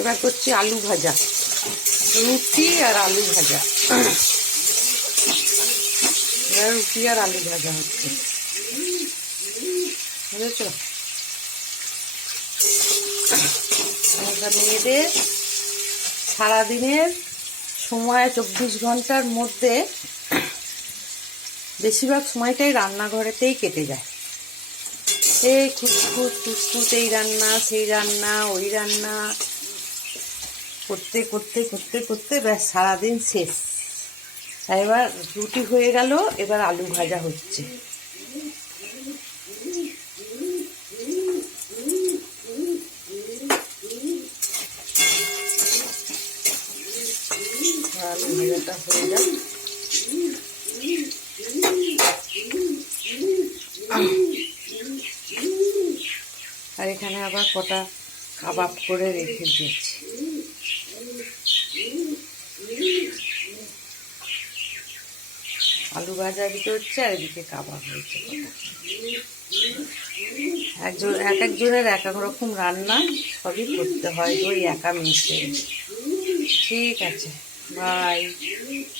এবার করছি আলু ভাজা, রুটি আর আলু ভাজা। এবার রুটি আর আলু ভাজা হচ্ছে, বুঝেছ? মেয়েদের সারাদিনের সময় 24 ঘন্টার মধ্যে বেশিরভাগ সময়টাই রান্নাঘরেতেই কেটে যায়। এই খুঁতখুত এই রান্না সেই রান্না ওই রান্না করতে করতে করতে করতে ব্যাস সারাদিন শেষ। এবার রুটি হয়ে গেল, এবার আলু ভাজা হচ্ছে। আলু ভাজাটা হয়ে যাক। আর এখানে আবার কটা কাবাব করে রেখে দিয়েছি। আলু ভাজা এদিকে হচ্ছে আর এদিকে কাবাব হয়েছে। এক একজনের এক এক রকম রান্না, সবই করতে হয় ওই একা মিশে। ঠিক আছে, বাই।